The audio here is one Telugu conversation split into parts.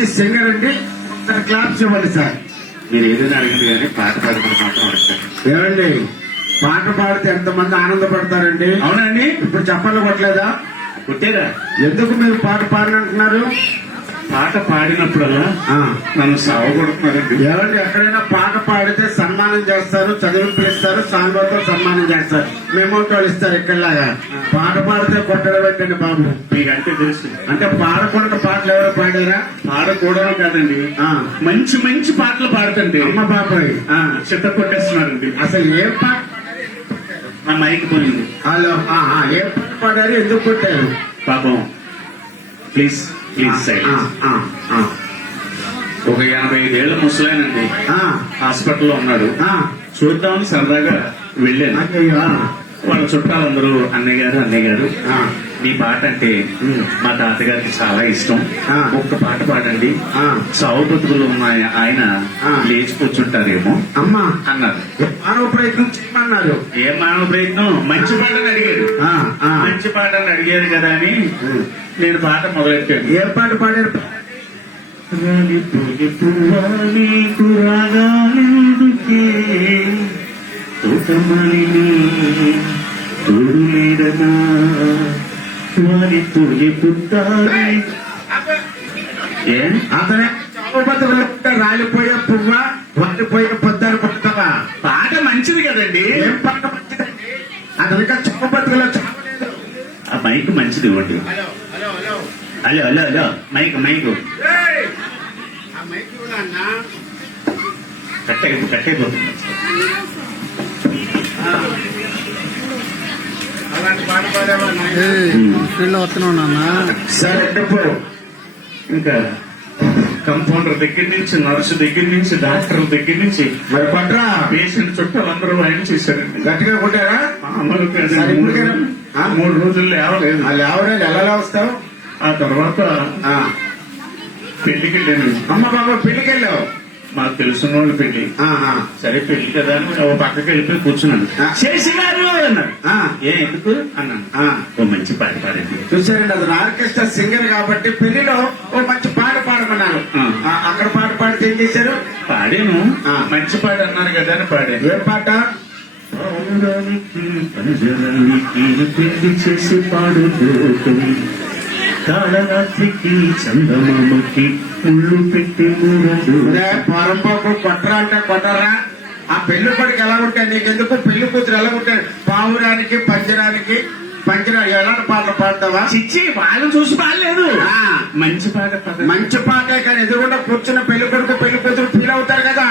మంచి సింగర్ అండి. క్లాప్స్ ఇవ్వండి సార్. మీరు ఏదైనా అడిగింది కానీ పాట పాడమని మాత్రం అడుగుతారు. ఏమండి, పాట పాడితే ఎంతమంది ఆనందపడతారండి. అవునండి. ఇప్పుడు చెప్పలు కొట్టలేదా? కొట్టేదా? ఎందుకు మీరు పాట పాడినంటున్నారు? పాట పాడినప్పుడల్లా నన్ను సావగొడుతున్నారండి. ఏమండి, ఎక్కడైనా పాట పాడితే సన్మానం చేస్తారు, చదివింపులు ఇస్తారు, సాంబార్తో సన్మానం చేస్తారు, మెమోటోలు ఇస్తారు. ఇక్కడలాగా పాట పాడితే కొట్టడం పెట్టండి బాబు. మీకంటే తెలుసు. అంటే పాడకుండా పాటలు ఎవరు పాడారా? పాడకూడదు కాదండి, మంచి మంచి పాటలు పాడుతుంటే అమ్మ బాబాయ్ చిత్త కొట్టేస్తున్నారండి. అసలు ఏం పాట? నా మైక్ పోయింది. హలో, ఏం పాట పాడారు? ఎందుకు కొట్టారు? పాపం ప్లీజ్ ప్లీజ్ సైడ్. ఒక 85 ఏళ్ల ముసలాయనండి హాస్పిటల్లో ఉన్నాడు. చూద్దామని సరదాగా వెళ్ళాను. వాళ్ళ చుట్టాలందరూ అన్నయ్య గారు మీ పాట అంటే మా తాతగారికి చాలా ఇష్టం, ఒక్క పాట పాడండి, సావు బతుకులు ఉన్నాయి, ఆయన లేచి కూర్చుంటారేమో అమ్మా అన్నారు. మానవ ప్రయత్నం చేయమన్నారు. ఏ మానవ ప్రయత్నం? మంచి పాటని అడిగారు. మంచి పాటని అడిగారు కదా అని నేను పాట మొదలెట్టాను. ఏ పాట పాడారు? అతనే రాలిపోయే పువ్వ, వాలిపోయిన పొద్దారు పడతావా? పాట మంచిది కదండి. ఏం పాట మంచిదండి? అతనిగా చొక్క బతుకులో చావలేదు. ఆ మైక్ మంచిది ఇవ్వండి. హలో హలో హలో, మైక్ కట్టయిపోతుంది. అలాంటి పాట పాడేవా? వస్తున్నావు నాన్న. సరే చెప్పు. ఇంకా కంపౌండర్ దగ్గర నుంచి, నర్సు దగ్గర నుంచి, డాక్టర్ దగ్గర నుంచి మరి పట్రా పేషెంట్ చుట్టాలందరూ ఆయన చేశారండి. గట్టిగా కొట్టారా? అమలు 3 రోజులు లేవలేదు. లేవలేదు. ఎలా వస్తావు? ఆ తర్వాత పెళ్లికి వెళ్ళాను. అమ్మ బాబా పెళ్లికి వెళ్ళావు? మాకు తెలుసున్న వాళ్ళు పెళ్లి. సరే పెళ్లి కదా అని ఓ పక్కకి వెళ్ళిపోయి కూర్చున్నాను. శేషి గారు అన్నారు. ఎందుకు అన్నాను. ఓ మంచి పాట పాడండి. చూసారండి, అది ఆర్కెస్ట్రా సింగర్ కాబట్టి పెళ్లిలో ఓ మంచి పాట పాడమన్నారు. అక్కడ పాట పాడితే ఏం చేశారు? పాడాను. మంచి పాట అన్నారు కదా అని పాడాను. ఏం పాట? పెళ్లి చేసి పాడు కాళరాత్రికి చందమామకి ముళ్ళు పెట్టి పొరంపోకు కొట్టరా అంటే కొట్టరా. ఆ పెళ్లి కొడుకు ఎలా ఉంటాయి నీకెందుకు? పెళ్లి కూతురు ఎలా ఉంటాయి? పావురానికి పంజరానికి ఎలాంటి పాటలు పాడతావా? చిచ్చి వాళ్ళు చూసి పాడలేదు. మంచి పాట. మంచి పాటే, కానీ ఎదురుగుండా కూర్చున్న పెళ్లి కొడుకు పెళ్లి కూతురు ఫీల్ అవుతారు కదా.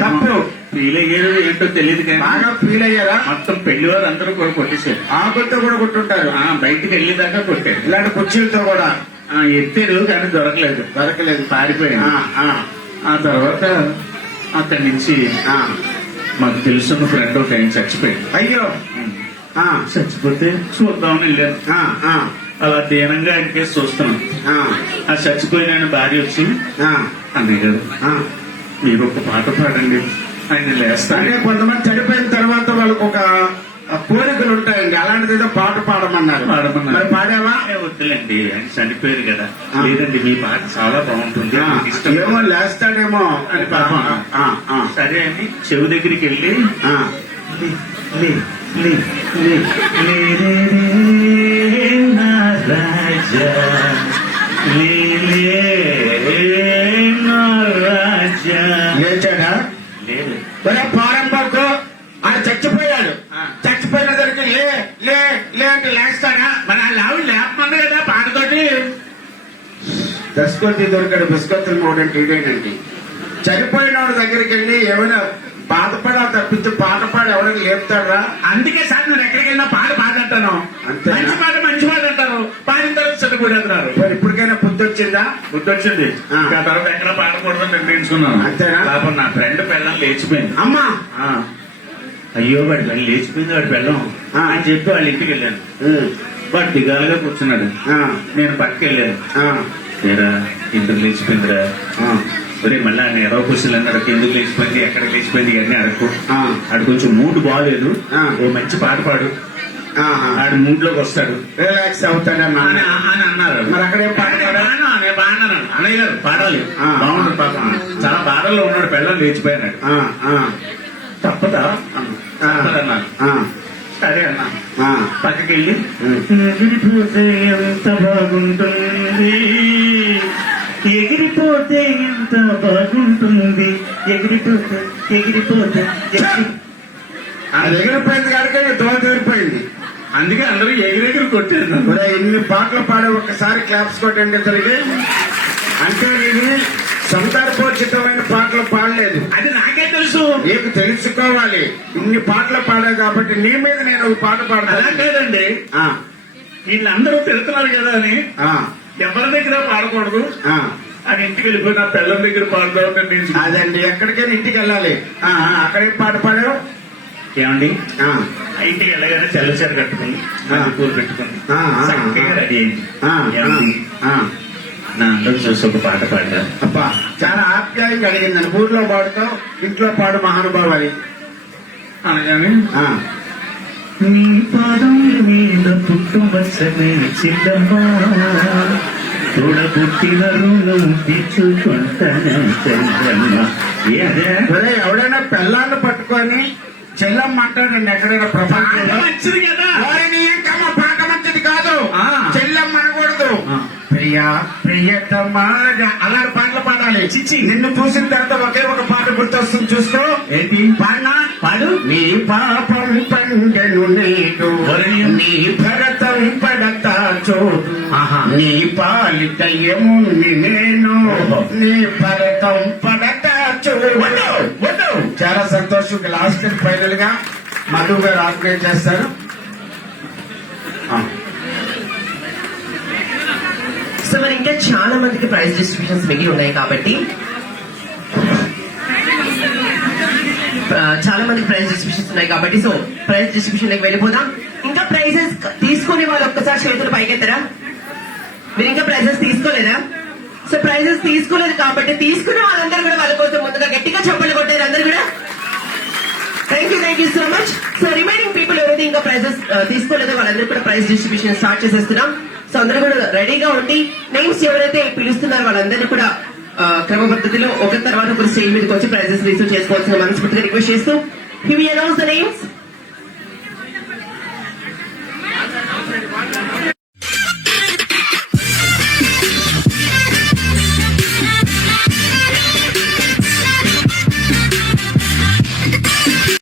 తప్పు. ఫీల్ అయ్యారు ఏంటో తెలియదు కానీ బాగా ఫీల్ అయ్యారా? మొత్తం పెళ్లి వారు అందరూ కూడా కొట్టేశారు. ఆకులతో కూడా కొట్టుంటారు. బయటికి వెళ్ళేదాకా కొట్టారు. ఇలాంటి కుర్చీలతో కూడా ఎత్తారు కానీ దొరకలేదు. పారిపోయాను. ఆ తర్వాత అక్కడి నుంచి మాకు తెలుసున్న ఫ్రెండ్ ఒక ఆయన చచ్చిపోయాడు. అయ్యో, చచ్చిపోతే చూద్దామని వెళ్ళాను. అలా దీనంగా ఆయన కేసు చూస్తున్నాను. ఆ చచ్చిపోయిన ఆయన భార్య వచ్చి అన్నయ్య గారు మీరు ఒక పాట పాడండి, ఆయన లేస్తాను. అంటే కొంతమంది చనిపోయిన తర్వాత వాళ్ళకు ఒక కోరికలు ఉంటాయండి, అలాంటిది ఏదో పాట పాడమన్నారు. పాడావా? వద్దులేండి, ఆయన చనిపోయారు కదా. లేదండి మీ పాట చాలా బాగుంటుంది, ఏమో లేస్తాడేమో అని పాపం. సరే అని చెవి దగ్గరికి వెళ్ళి లేచాడా? లేదు. పారంబాకు ఆయన చచ్చిపోయాడు. చచ్చిపోయిన దగ్గరికి లే అంటే లేస్తాడా? మరి ఆ లావు లేపమంది కదా పాటతోటి. దస్కొత్తి దొరికాడు బిస్కొత్తులు మూడంటే ఇదేనండి. చనిపోయిన వాడి దగ్గరికి వెళ్ళి ఏమైనా బాధపడా తప్పించి పాట పాడి ఎవరైనా లేపుతాడా? అందుకే సార్ నేను ఎక్కడికి వెళ్ళినా పాట పాడంటాను. మంచి పాట అంటారు, పాడిన తర్వాత చదువుకుంటున్నారు. మరి ఇప్పటికైనా బుద్ధి వచ్చిందా? బుద్ధి వచ్చింది. ఆ తర్వాత ఎక్కడ పాడకూడదని నిర్ణయించుకున్నాను. అంతేనా? పాపం నా ఫ్రెండ్ పెళ్ళం లేచిపోయింది. అమ్మా అయ్యో వాడి పెళ్ళం లేచిపోయింది, వాడి పెళ్ళం అని చెప్పి వాళ్ళ ఇంటికి వెళ్ళాను. వాడు దిగాలుగా కూర్చున్నాడు. నేను పట్టుకెళ్ళాను. తీరా ఇంటికి లేచిపోయిందిరా. ఒరే మళ్ళీ ఆయన ఎరవ క్వశ్చన్లు అన్నాడు, ఎందుకు లేచిపోయింది, ఎక్కడ లేచిపోయింది ఇవన్నీ అడుగు. కొంచెం మూడు బాగాలేదు, ఓ మంచి పాట పాడు ఆహా. ఆడు మూడ్లోకి వస్తాడు రిలాక్స్ అవుతాడన్నా అని అని అన్నారు. మరి అక్కడేం పాడతాడా? నేను బాగున్నాను అన్నయ్య గారు పాడాలి ఆ. బాగుండు పాపం చాలా బాధల్లో ఉన్నాడు, పెళ్ళం లేచిపోయినాడు. తప్పదా తప్పదన్నాను. సరే అన్నా పక్కకి వెళ్ళి ఎగిరిపోతే ఎంత బాగుంటుంది, ఎగిరిపోతే ఎంత బాగుంటుంది, ఎగిరిపోతే ఎగిరిపోతే అది ఎగిరిపోయింది కనుక దోమ తీరిపోయింది. అందుకే అందరూ ఎగిరెగిరి కొట్టారు నన్ను. ఒరేయ్, ఇన్ని పాటలు పాడే ఒక్కసారి క్లాప్స్ కొట్టండి ఇద్దరికి. అంటే ఇది సందర్భోచితమైన పాటలు పాడలేదు, అది నాకే తెలుసు. నీకు తెలుసుకోవాలి. ఇన్ని పాటలు పాడావు కాబట్టి నీ మీద నేను ఒక పాట అలా పాడతాను. లేదండి, ఆ, వీళ్ళందరూ తిడుతున్నారు కదా అని ఆ, ఎవరి దగ్గర పాడకూడదు, ఆ. అని ఇంటికి వెళ్ళిపోయి నా పిల్లల దగ్గర పాడదామని నేను. అదండి, ఎక్కడికైనా ఇంటికి వెళ్ళాలి. అక్కడే పాట పాడావు. ఏమండి ఆ, ఇంటికి వెళ్ళగానే తెల్లచీర కట్టుకుని పూలు పెట్టుకుని ఆ, ఆ, చక్కగా రెడీ అయింది. ఆ, ఏమండి? ఆ. నా అందరూ చూసి ఒక పాట పాడారు. అబ్బా, చాలా ఆప్యాయంగా అడిగిందని. ఊర్లో పాడుతావు, ఇంట్లో పాడు మహానుభావు అని. అనగానే ఆ, నీ పాదం మీద పుట్టుమచ్చనే చిన్నమ్మా, తోడబుట్టిన రుణం తీర్చుకుంటాను చంద్రమ్మ. ఏ అదే ఒరేయ్, ఎవడైనా పెళ్ళాన్ని పట్టుకొని చెల్లమ్మ అంటాడండి ఎక్కడైనా ప్రపంచంలో. మంచిది కదా. వారిని ఇంకమ్మ పాట మంచిది కాదు, ఆ. చెల్లమ్మ అనకూడదు. ఆ. ప్రియా ప్రియతమా అలాంటి పాటలు పాడాలి. చిచ్చి. నిన్ను చూసిన తర్వాత ఒకే ఒక పాట గుర్తొస్తుంది, చూసుకో. ఏంటి? పాడినా పాడు. నీ పాపం పండెను నేడు, వరణ్యం. నీ భరతం పడతా చూడు, ఆహా. నీ పాలిట యముని నేను, ఓహో. నీ భరతం పడతా చూడు. వద్దు. చాలా సంతోషం. లాస్ట్ ఫైనల్ గా మధు గారు ఆర్గనైజ్ చేస్తారు. సో మరి ఇంకా చాలా మందికి ప్రైజ్ డిస్ట్రిబ్యూషన్స్ మిగిలి ఉన్నాయి కాబట్టి చాలా మందికి ప్రైజ్ డిస్ట్రిబ్యూషన్స్ ఉన్నాయి కాబట్టి సో ప్రైజ్ డిస్ట్రిబ్యూషన్ లకి వెళ్ళిపోదాం. ఇంకా ప్రైజెస్ తీసుకునే వాళ్ళు ఒక్కసారి చేతులు పైకెత్తరా? మీరు ఇంకా ప్రైజెస్ తీసుకోలేదా? సో ప్రైజెస్ తీసుకోలేదు కాబట్టి తీసుకున్న వాళ్ళందరూ కూడా వాళ్ళ కోసం ముందుగా గట్టిగా చప్పట్లు కొట్టారు అందరూ కూడా. Thank you so much. So remaining people ఎవరైతే ఇంకా ప్రైజెస్ తీసుకోలేదో వాళ్ళందరూ కూడా ప్రైజ్ డిస్ట్రిబ్యూషన్ స్టార్ట్ చేసేస్తున్నాం. సో అందరూ కూడా రెడీగా ఉండి నేమ్స్ ఎవరైతే పిలుస్తున్నారో వాళ్ళందరినీ కూడా క్రమ పద్ధతిలో ఒక తర్వాత ఒక స్టేజ్ మీదకి వచ్చి ప్రైజెస్ రిసీవ్ చేసుకోవాల్సిన మనస్ఫూర్తిగా రిక్వెస్ట్ చేస్తూ వి అనౌన్స్ ద నేమ్స్.